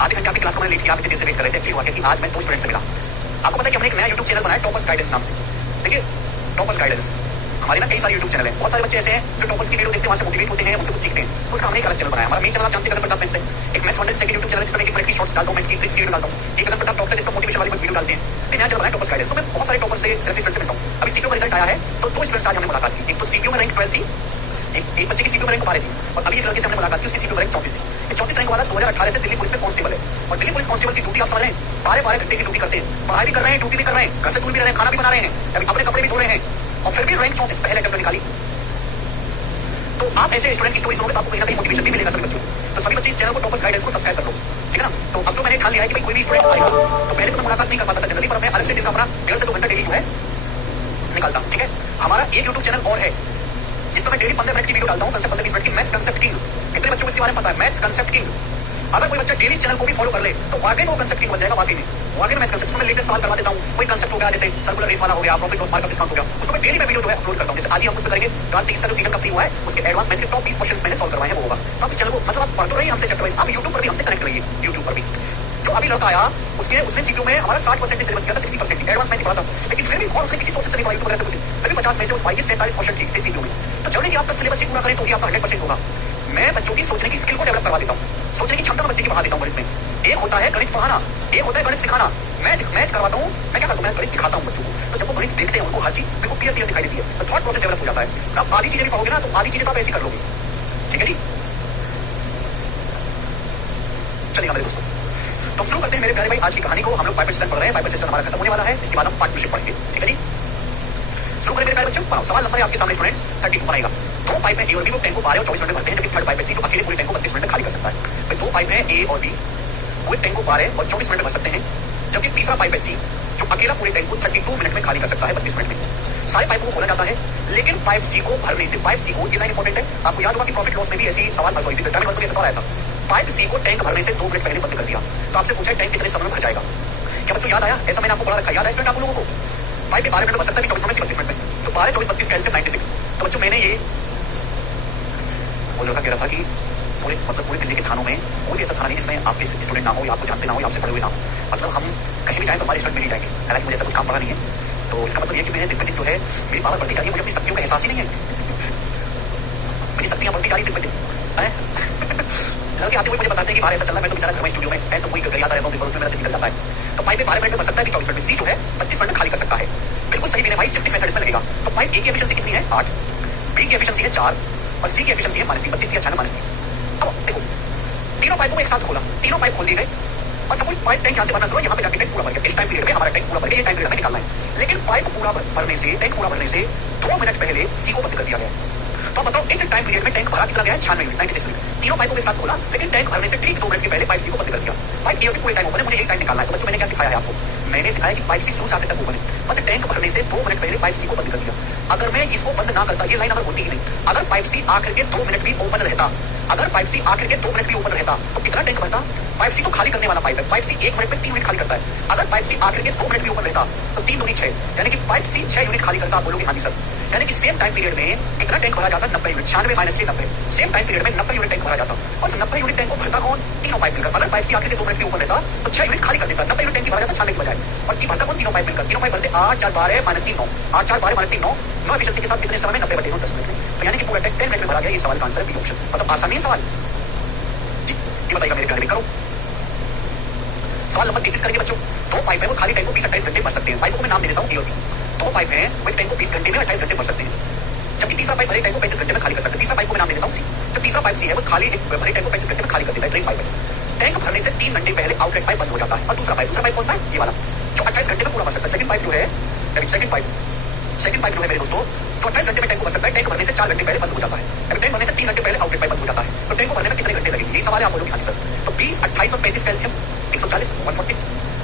आधे घंटे आपकी क्लास को मैंने लेट किया, आप इतने देर से वेट कर रहे थे। एक्चुअली हुआ क्या कि आज मैं 2 स्टूडेंट से मिला। आपको पता है कि हमने एक नया यूट्यूब चैनल बनाया टॉपर्स गाइडेंस नाम से। देखिए टॉपर्स गाइडेंस हमारे ना कई सारे यूट्यूब चैनल है। बहुत सारे बच्चे ऐसे हैं जो टॉपर्स की वीडियो देखते हैं, वहां से मोटिवेट होते हैं, उनसे कुछ सीखते हैं। तो उसका हमने एक अलग चैनल बनाया। हमारा मेन चैनल आप जानते हैं कदम प्रताप से एक maths content second YouTube channel जिसमें एक मिनट की शॉर्ट्स डालता हूं, मैथ्स की ट्रिक्स की वीडियो डालता हूं। एक कदम प्रताप टॉक्स है जिसमें मोटिवेशन वाली वीडियो डालते हैं। नया चैनल बनाया टॉपर्स गाइडेंस। तो मैं बहुत सारे टॉपर्स से सेल्फ स्टूडेंट से मिलता हूं। अभी सीपीयू का रिजल्ट आया है तो 2 स्टूडेंट्स आज हमने मुलाकात की। एक तो सीपीयू में रैंक 12 थी, एक बच्चे की सीपीयू में रैंक 12 थी, और अभी एक लड़के से हमने मुलाकात की, उसकी सीपीयू में रैंक 34 थी। 34 रैंक वाला 2018 से दिल्ली पुलिस में कांस्टेबल है। और दिल्ली पुलिस कांस्टेबल की ड्यूटी आप समझ लें, 12 घंटे की ड्यूटी करते हैं, पढ़ाई भी कर रहे हैं, ड्यूटी भी कर रहे हैं, घर से दूर भी रह रहे हैं, खाना भी बना रहे हैं, अभी अपने कपड़े भी धो रहे हैं, और फिर भी रैंक 34 पहले अटेम्प्ट में निकाली। तो आप ऐसे स्टूडेंट की स्टोरी सुनोगे तो आपको कहीं ना कहीं मोटिवेशन भी मिलेगा सभी बच्चों। तो सभी बच्चे इस चैनल को टॉपर्स गाइडेंस को सब्सक्राइब कर लो, ठीक है ना। तो अब तो मैंने ठान लिया है कि भाई कोई भी स्टूडेंट आएगा तो पहले तो मैं मुलाकात नहीं कर पाता था जनरली, पर मैं अलग से दिन का अपना 1.5 से 2 घंटा डेली जो है निकालता, ठीक है। हमारा एक यूट्यूब चैनल और है जिसमें मैं डेली 15 मिनट की वीडियो डालता हूँ, 15-20 मिनट की मैथ्स कंसेप्ट किंग। कितने बच्चों को इसके बारे में पता है मैथ्स कंसेप्ट किंग? अगर कोई बच्चा डेली चैनल को भी फॉलो कर ले तो वाकई में वो कंसेप्ट किंग बन जाएगा। वाकई में मैथ्स कंसेप्ट में लेकर सवाल करवा देता हूँ। कोई कंसेप्ट हो गया जैसे सर्कुलर रेस वाला हो गया, प्रॉफिट लॉस मार्केट डिस्काउंट हो गया, उसको मैं डेली में वीडियो जो है अपलोड करता हूँ। जैसे आज ही हम उसमें करेंगे कार्तिक का जो सीजन कंप्लीट हुआ है उसके एडवांस मैथ के टॉप 20 क्वेश्चंस मैंने सॉल्व करवाए हैं, वो होगा। तो आप चैनल को मतलब आप पढ़ते रहिए हमसे चैप्टर वाइज, आप यूट्यूब पर भी हमसे कनेक्ट रहिए। यूट्यूब पर भी जो अभी लड़का आया उसने सीपीयू में हमारा 60% सिलेबस किया था, 60% एडवांस मैथ पढ़ा था, लेकिन फिर भी और उसने किसी सोर्स से नहीं पढ़ा यूट्यूब वगैरह से कुछ, फिर भी 50 में से उस भाई के 47% ठीक थे सीपीयू में। तो जरूरी नहीं आपका सिलेबस ही पूरा करें तो ही आपका 100% होगा। मैं बच्चों की सोचने की स्किल को डेवलप करवा देता हूँ, सोचने की क्षमता बच्चे की बढ़ा देता हूँ। गणित में एक होता है गणित पढ़ाना, एक होता है गणित सिखाना। मैथ करवाता हूँ, मैं क्या करता हूँ, मैं गणित दिखाता हूँ बच्चों को। तो जब वो गणित देखते हैं उनको हर चीज बिल्कुल क्लियर दिखाई देती है, तो थॉट प्रोसेस डेवलप हो जाता है। आप आधी चीजें भी पढ़ोगे ना तो आधी चीजें तो आप ऐसी कर लोगे, ठीक है जी। चलिए मेरे दोस्तों, तो शुरू करते हैं मेरे प्यारे भाई आज की कहानी को। हम लोग पाइपर सिस्टम पढ़ रहे हैं, पाइपर सिस्टम हमारा खत्म होने वाला है, इसके बाद हम पार्टनरशिप पढ़ेंगे, ठीक है जी। शुरू करें मेरे प्यारे बच्चों। सवाल नंबर है आपके सामने स्टूडेंट्स 32 बनाएगा। 2 पाइप है ए और बी, वो टैंक को 12 और 24 मिनट में भरते हैं, जबकि थर्ड पाइप है सी जो अकेले पूरे टैंक को 32 मिनट में खाली कर सकता है। भाई 2 पाइप है ए और बी, वो टैंक को 12 और 24 मिनट में भर सकते हैं, जबकि तीसरा पाइप है सी जो अकेला पूरे टैंक को 32 मिनट में खाली कर सकता है, 32 मिनट में। सारे पाइपों को खोला जाता है, लेकिन पाइप सी को भरने से, पाइप सी को ये लाइन इंपॉर्टेंट है, आपको याद होगा कि प्रॉफिट लॉस में भी ऐसी सवाल सॉरी थी, में ऐसा सवाल आया था। पाइप सी को टैंक भरने से 2 मिनट पहले बंद कर दिया, तो आपसे पूछा टैंक कितने समय में भर जाएगा। क्या बच्चों याद आया? ऐसा मैंने आपको पढ़ा रखा, याद है स्टूडेंट आप लोगों को? पाइप 12 मिनट में भर सकता है, 24 मिनट से 32 मिनट में, तो 12 24 32 कैंसिल 96। तो बच्चों मैंने ये वो लड़का कह रहा था कि पूरे दिल्ली के थानों में कोई ऐसा थाना नहीं जिसमें आपके स्टूडेंट ना हो, या आपको जानते ना हो, या आपसे पढ़े हुए ना हो। मतलब हम कहीं भी जाए तो हमारे स्टूडेंट मिल ही जाएंगे। हालांकि मुझे ऐसा कुछ काम पड़ा नहीं है, तो इसका मतलब ये कि मेरे दिन पर दिन जो है मेरी पावर बढ़ती जा रही है, मुझे अपनी शक्तियों का एहसास ही नहीं है। मेरी शक्तियां बढ़ती जा रही दिन पर दिन है। लड़के आते हुए मुझे बताते हैं कि बाहर ऐसा चल रहा है, मैं तो बेचारा घर में स्टूडियो में है, तो वही गरियाता रहता हूँ, मेरा दिन निकल जाता है। तो पाइप 12 मिनट में भर सकता है, 24 मिनट में सी जो है 32 मिनट में खाली कर सकता है। बिल्कुल सही मैंने भाई, शिफ्टिंग मेथड इसमें लगेगा। तो पाइप ए की एफिशिएंसी कितनी है? 8, बी की एफिशिएंसी है 4 और सी की एफिशिएंसी है -3, 32 या 96 -3। अब देखो तीनों पाइपों को एक साथ खोला, तीनों पाइप खोल दिए गए, और सपोज पाइप टैंक यहाँ से भरना शुरू, यहाँ पे जाके टैंक पूरा भर गया। इस टाइम पीरियड में हमारा टैंक पूरा भर गया, ये टाइम पीरियड में निकालना है। लेकिन पाइप पूरा भरने से, टैंक पूरा भरने से 2 मिनट पहले सी को बंद कर दिया गया। तो बताओ इस टाइम पीरियड में टैंक भरा कितना गया है? 96 मिनट, 96 मिनट। तीनों पाइपों के साथ खोला, लेकिन टैंक भरने से ठीक 2 मिनट के पहले पाइप सी को बंद कर दिया। पाइप ए पूरे टाइम ओपन है, मुझे एक टाइम निकालना है। तो बच्चों मैंने क्या सिखाया है आपको? मैंने सिखाया कि पाइप सी शुरू से आखिर तक ओपन है, बस टैंक भरने से 2 मिनट पहले पाइप सी को बंद कर दिया। अगर मैं इसको बंद ना करता, ये लाइन अगर होती ही नहीं, अगर पाइप सी आखिर के 2 मिनट भी ओपन रहता, अगर पाइप सी आखिर के 2 मिनट भी ओपन रहता तो कितना टैंक भरता? पाइप सी तो खाली करने वाला पाइप है, पाइप सी 1 मिनट में 3 यूनिट खाली करता है। अगर पाइप सी आखिर के 2 मिनट भी ओपन रहता तो 3 दूनी 6, यानी कि पाइप सी 6 यूनिट खाली करता। आप बोलोगे हाँ जी सर, यानी कि सेम टाइम पीरियड में कितना टैंक भरा जाता? 90 यूनिट। 96 - 6 90, सेम टाइम पीरियड में 90 यूनिट टैंक भरा जाता। और 90 यूनिट टैंक को भरता कौन? तीनों पाइप मिलकर। अगर पाइप सी आखिर के 2 मिनट भी ओपन रहता तो 6 यूनिट खाली कर देता, 90 यूनिट टैंक की भरा जाता 96 की बजाय। और की भरता कौन? तीनों पाइप मिलकर। तीनों पाइप भरते 8 4 12 -3 9, 8 4 12 -3 9, 9 एफिशिएंसी के साथ कितने समय में? 90 बटे 9 10 मिनट में। तो यानी कि पूरा टैंक 10 मिनट में भरा गया। ये सवाल का आंसर है बी ऑप्शन। मतलब आसानी है सवाल जी, ये बताइएगा मेरे प्यारे, करो सवाल नंबर 33 करेंगे बच्चों। 2 पाइप है, वो खाली टैंक को 20-28 घंटे भर सकते हैं। पाइपों को मैं नाम दे देता हूँ ए और बी। 2 पाइप है, वही टैंक को 20 घंटे में 28 घंटे भर सकते हैं, जबकि तीसरा पाइप भरे टैंक को 35 घंटे में खाली कर सकते हैं। तीसरा पाइप को मैं नाम दे देता हूँ सी। जो तीसरा पाइप सी है वो खाली भरे टैंक को 35 घंटे में खाली कर देता है, ड्रेन पाइप है। टैंक भरने से 3 घंटे पहले आउटलेट पाइप बंद हो जाता है। और दूसरा पाइप कौन सा है? ये वाला जो 28 घंटे में पूरा भर सकता है। सेकंड पाइप जो है, सेकंड पाइप जो है मेरे दोस्तों, जो 28 घंटे में टैंक को भर सकता है, टैंक भरने से 4 घंटे पहले बंद हो जाता है। अगर टैंक भरने से 3 घंटे पहले आउटलेट पाइप बंद हो जाता है, तो टैंक को भरने में कितने घंटे लगेंगे? यही सवाल है आप बोलोगे हाँ सर। तो 20 28 और 35 कैल्शियम 140 140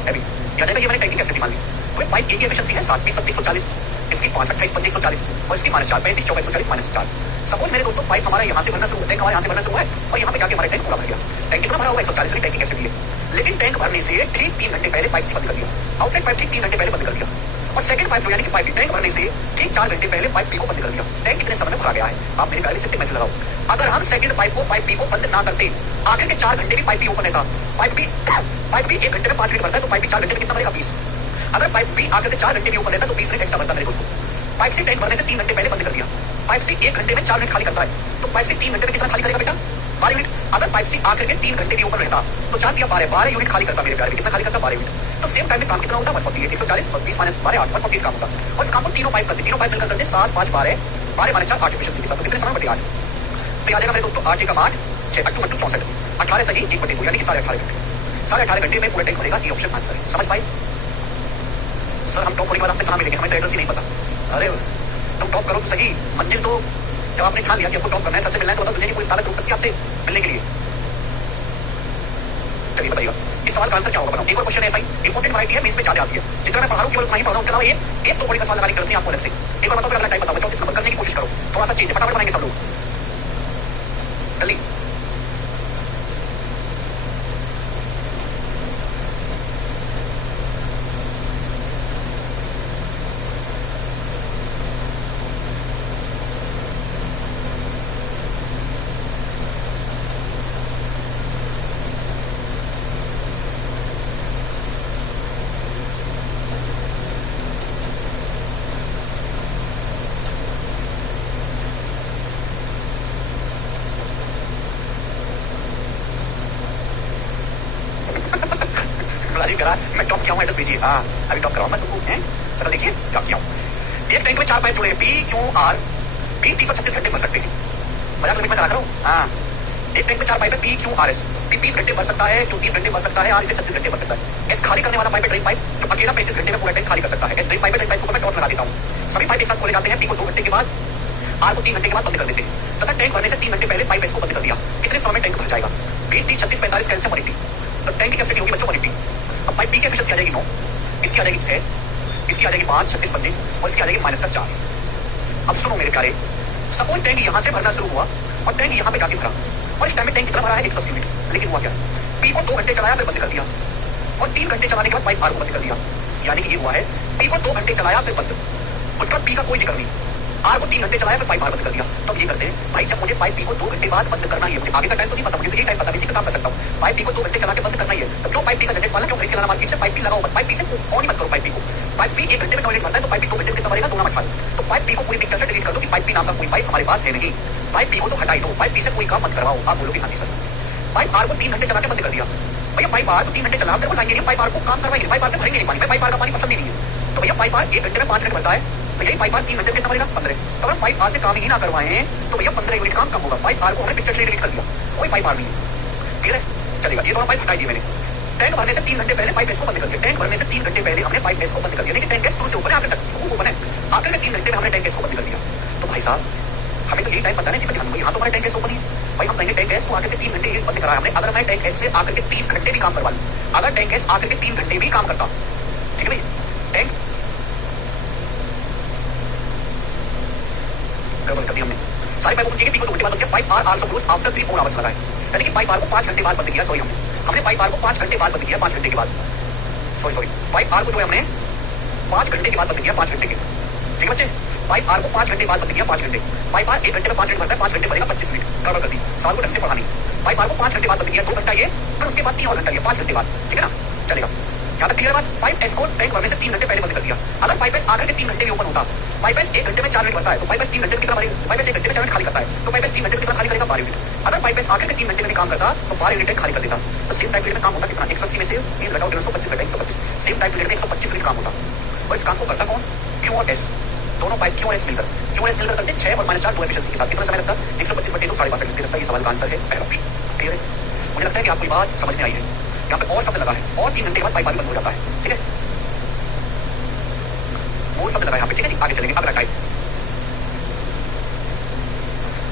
अभी याद है, ये मैंने टैंकिंग कैपेसिटी मान ली। तो पाइप ए की एफिशिएंसी है 7 20 140, इसकी 5 28 5 140 और इसकी -4 35 24 140 -4। सपोज मेरे दोस्तों पाइप हमारा यहाँ से भरना शुरू, टैंक हमारे यहाँ से भरना शुरू है और यहाँ पे जाके हमारा टैंक पूरा भर गया। टैंक कितना भरा हुआ? 140 की टैंकिंग कैपेसिटी है। लेकिन टैंक भरने से ठीक 3 घंटे पहले पाइप से बंद कर दिया, आउटलेट पाइप ठीक 3 घंटे पहले बंद कर दिया। और सेकंड पाइप जो यानी कि पाइप टैंक भरने से ठीक 4 घंटे पहले पाइप बी को बंद कर दिया। टैंक कितने समय में भरा गया है? आप मेरे ख्याल से सिर्फ मैथ लगाओ। अगर हम सेकंड पाइप बी को बंद ना करते, आखिर के 4 घंटे भी पाइप बी ओपन रहता, पाइप बी 1 घंटे में 5 लीटर भरता है, तो पाइप बी 4 घंटे में कितना भरेगा? 20। अगर पाइप बी आखिर के 4 घंटे भी ओपन रहता तो 20 लीटर एक्स्ट्रा भरता मेरे दोस्तों। पाइप से टैंक भरने से 3 घंटे पहले बंद कर दिया, पाइप से 1 घंटे में 4 यूनिट खाली करता है, तो पाइप से 3 घंटे में कितना खाली करेगा बेटा? 12 यूनिट। अगर पाइप से आखिर के 3 घंटे भी ओपन रहता तो 4 दिया 12 यूनिट खाली करता मेरे प्यारे में। कितना खाली करता? 12 यूनिट। तो सेम टाइम में काम कितना होता? 148, 140 और 20 माइनस 12 8 148 काम होता। और इस काम को तीनों पाइप करते, तीनों पाइप मिलकर करते 7 5 12 12 माइनस 4 8 एफिशिएंसी के साथ। तो कितने समय बटे 8 तो आ जाएगा मेरे दोस्तों 8 एकम 8 6 8 2 64 18 सही 1 बटे 2 यानी कि 18.5 घंटे। 18.5 घंटे में पूरा टैंक भरेगा। ये ऑप्शन आंसर है। समझ पाए सर? हम टॉप होने के बाद आपसे कहाँ मिलेंगे? हमें तो एड्रेस ही नहीं पता। अरे तुम टॉप करो तो सही, मंजिल तो जब आपने ठान लिया कि आपको टॉप करना है, सबसे मिलना है, तो बताओ दुनिया की कोई ताकत रोक सकती है आपसे मिलने के लिए? चलिए बताइएगा इस सवाल का आंसर क्या होगा? बताओ। एक और क्वेश्चन ऐसा ही इंपॉर्टेंट वैरायटी है, मींस में ज्यादा आती है। जितना मैं पढ़ा रहा हूँ केवल उतना ही पढ़ा रहा हूँ, उसके अलावा ये एक तो बड़ी का सवाल लगाने की जरूरत नहीं आपको अलग से। एक बार बताओ, फिर अगला टाइप बताओ। 34 नंबर करने की कोशिश करो, थोड़ा सा चेंज है, फटाफट बनाएंगे सब लोग जल्दी। राजीव करा मैं टॉप किया हूँ, एड्रेस भेजिए। हाँ अभी टॉप कराऊँ मैं तुमको, हैं चलो देखिए टॉप किया हूँ। एक टैंक में 4 पाइप जुड़े हैं, पी क्यू आर 20 336 घंटे भर सकते हैं। मजाक लिमिट में करा करो। हाँ एक टैंक में 4 पाइप है, P Q R S. P 20 घंटे भर सकता है, क्यू 30 घंटे भर सकता है, आर इसे 36 घंटे भर सकता है। एस खाली करने वाला पाइप है ड्रेन पाइप, जो अकेला 35 घंटे में पूरा टैंक खाली कर सकता है। एस ड्रेन पाइप है, ड्रेन पाइप को मैं डॉट लगा देता हूँ। सभी पाइप एक साथ खोले जाते हैं, पी को 2 घंटे के बाद, आर को 3 घंटे के बाद बंद कर देते हैं तथा टैंक भरने से 3 घंटे पहले पाइप एस को बंद कर दिया। कितने समय में टैंक भर जाएगा? 20 30 36 45 कैंसिल 180। तो टैंक की कैपेसिटी होगी बच्चों 180। अब पाइप बी की एफिशिएंसी आ जाएगी 9, इसकी आ जाएगी 6, इसकी आ जाएगी 5 36 25 और इसकी आ जाएगी -4। अब सुनो मेरे प्यारे, सपोज टैंक यहाँ से भरना शुरू हुआ और टैंक यहाँ पे जाके भरा और इस टाइम में टैंक कितना भरा है? 180 यूनिट। लेकिन हुआ क्या? पी को 2 घंटे चलाया फिर बंद कर दिया और 3 घंटे चलाने के बाद पाइप आर को बंद कर दिया। यानी कि ये हुआ है पी को 2 घंटे चलाया फिर बंद, उसका पी का कोई जिक्र नहीं। आर को 3 घंटे चलाया फिर पाइप आर बंद कर दिया। तो अब ये करते हैं भाई, जब मुझे पाइप पी को 2 घंटे बाद बंद करना ही है, मुझे आगे का टाइम तो नहीं पता, मुझे तो ये टाइम पता, इसी का काम कर सकता हूँ। पाइप पी को 2 घंटे चला के बंद करना ही है, तो क्यों पाइप पी का जनरेट वाला क्यों खरीद के लाना मार्केट से? पाइप पी लगाओ मत, पाइप पी से ऑन ही मत करो। पाइप पी को पाइप पी 1 घंटे में 9 यूनिट भरता है, तो पाइप पी 2 घंटे में कितना भरेगा? 2 ना मत तो पाइप पी को पूरी पिक्चर से डिलीट कर दो कि पाइप पी नाम का कोई पाइप हमारे पास है नहीं। पाइप पी को तो हटाई दो, पाइप पी से कोई काम मत करवाओ। आप बोलोगे हाँ जी सर। पाइप आर को 3 घंटे चला के बंद कर दिया। भैया पाइप आर को 3 घंटे चला कर लाएंगे, पाइप आर को काम करवाएंगे, पाइप आर से भरेंगे नहीं पानी, पाइप आर का पानी पसंद ही नहीं है। तो भैया पाइप आर 1 घंटे में 5 यूनिट भरता है, तो यही पाइप आर 3 घंटे में कितना भरेगा? 15। तो अगर पाइप आर से काम ही ना करवाएं तो भैया 15 यूनिट काम कम होगा। पाइप आर को हमने पिक्चर से डिलीट कर दिया, कोई पाइप आर नहीं है। ठीक है चलेगा, ये दोनों पाइप हटाई दिए मैंने। टैंक भरने से 3 घंटे पहले पाइप एस को बंद कर दिया। टैंक भरने से 3 घंटे पहले हमने पाइप एस को बंद कर दिया, लेकिन टैंक एस शुरू से ऊपर है, आखिर तक ओपन है। आखिर के 3 घंटे में हमने टैंक एस को बंद कर दिया। तो भाई साहब हमें तो यही टाइम पता नहीं, इसी पर यहाँ तो हमारे टैंक एस ओपन ही भाई, हम कहेंगे टैंक एस को आखिर के 3 घंटे बंद करा हमने। अगर मैं टैंक एस से आखिर के 3 घंटे भी काम करवा लूँ, अगर टैंक एस आखिर के 3 घंटे भी काम करता, ठीक है भाई, टैंक कर दी हमने सारी पाइप ओपन की, पी को 2 घंटे बाद बंद किया। Pipe are also close after 3 4 hours लगाए, यानी कि पाइप आर को 5 घंटे बाद बंद किया। सॉरी हमने पाइप आर को 5 घंटे बाद बंद किया, 5 घंटे के बाद। सॉरी पाइप आर को जो है हमने 5 घंटे के बाद बंद किया, 5 घंटे के। ठीक है बच्चे, पाइप आर को 5 घंटे बाद बंद किया, 5 घंटे। पाइप आर 1 घंटे में 5 यूनिट भरता है, 5 घंटे भरेगा 25 मिनट। गड़बड़ कर दी, सवाल को ढंग से पढ़ा नहीं। पाइप आर को 5 घंटे बाद बंद किया, 2 घंटा ये, फिर उसके बाद 3 और घंटा ये, 5 घंटे बाद। ठीक है ना, चलेगा यहाँ तक क्लियर बात। पाइप एस को टैंक भरने से 3 घंटे पहले बंद कर दिया। अगर पाइप एस आकर के 3 घंटे भी ओपन होता, पाइप एस 1 घंटे में 4 मिनट भरता है, तो पाइप एस 3 घंटे में कितना भरेगा? पाइप एस 1 घंटे में 4 मिनट खाली करता है, तो पाइप एस 3 घंटे में कितना खाली करेगा? 12 यूनिट। अगर पाइप एस आकर के 3 घंटे में काम करता तो 12 यूनिट खाली कर देता। तो सेम टाइम पीरियड में काम होता कितना? 180 में से 30 घटाओ 125 घटा 125, सेम टाइम पीरियड में 125 मिनट काम होता। और इस काम को करता कौन? क्यू और एस, दोनों पाइप क्यू और एस मिलकर, क्यू और एस मिलकर करते 6 और -4 2 एफिशिएंसी के साथ। कितना समय लगता? 125 बटे 2 65 घंटे लगता है। ये सवाल का आंसर है पहला ऑप्शन। क्लियर है? मुझे लगता है कि आपको बात समझ में आई है। यहाँ पे और शब्द लगा है, और 3 घंटे के बाद पाइप बंद हो जाता है। ठीक है, मूल शब्द लगा यहाँ पे। ठीक है जी, आगे चलेंगे। अगला टाइप,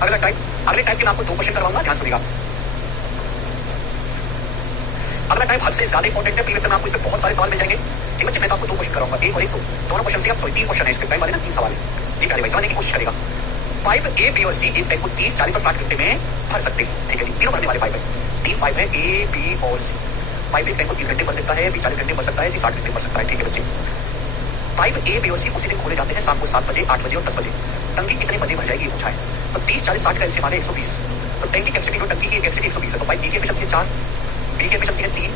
अगला टाइप, अगले टाइप के मैं आपको 2 क्वेश्चन करवाऊंगा, ध्यान सुनिएगा। अगला टाइप हद से ज्यादा इंपॉर्टेंट है, प्रीवियस में आपको इस पे बहुत सारे सवाल मिल जाएंगे। ठीक बच्चे, मैं आपको 2 क्वेश्चन कराऊंगा, एक और एक। तो दोनों क्वेश्चन से आप 3 क्वेश्चन है इसके, टाइप वाले ना 3 सवाल है। ठीक है भाई, समझने की कोशिश करेगा। पाइप ए बी और सी एक टैंक को 30 40 और 60 घंटे में भर सकते हैं। ठीक है जी, तीनों भरने वाले पाइप है। 3 पाइप है, ए बी और सी। पाइप एक टैंक को 30 घंटे भर देता है, बी 40 घंटे भर सकता है, सी 60 घंटे भर सकता है। ठीक है बच्चे, पाइप ए बी और सी उसी दिन खोले जाते हैं, शाम को 7 बजे 8 बजे और 10 बजे। टंकी कितने बजे भर जाएगी पूछा है। तो 30-40-60 का एलसीएम आ गया 120। तो टैंक की कैपेसिटी, जो टंकी की कैपेसिटी 120 है, तो पाइप बी की एफिशिएंसी है 4, बी की एफिशिएंसी है 3,